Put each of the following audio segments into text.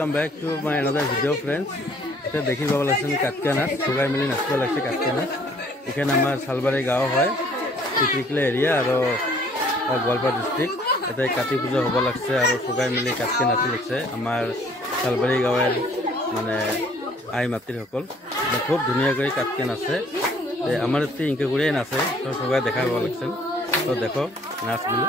welcome back to my another video friends. এটা দেখি পাব লাগছে কাটকা নাচ সবাই মিলি নাচতে লাগছে কাটকা নাচ এখানে আমার সালবাড়ি গাঁও হয় চিত্রিকলা এরিয়া আর গোৱালপাৰা ডিস্ট্ৰিক্ট এটা কাতি পূজা হব লাগছে আৰ সবাই মিলি কাটকা নাচি লাগছে আমাৰ সালবাড়ি গাঁৱেৰ মানে আই মাতির সকল খুব ধুনিয়া করে কাটকা নাচে আমার এতে ইনকে করে নাচে তো সবাই দেখা পাব লাগছে তো দেখো নাচগুলো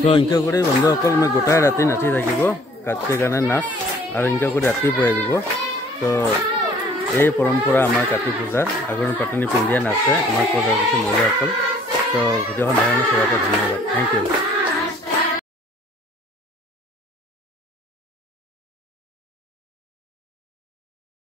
তো ইনকা করে বন্ধুসকল মই গোটাই রাতি নাচি থাকিব কাটকে গানে নাচ আর ইনকা করে রাতি পড়াই দিব তো এই পরম্পরা আমার কাতি পূজার আগৰ পাটনি পিন্ধিয়া নাচে আমাৰ পূজা মহিলাসকল তো ভিডিওখন দেখাৰ বাবে সবাইকে ধন্যবাদ থ্যাংক ইউ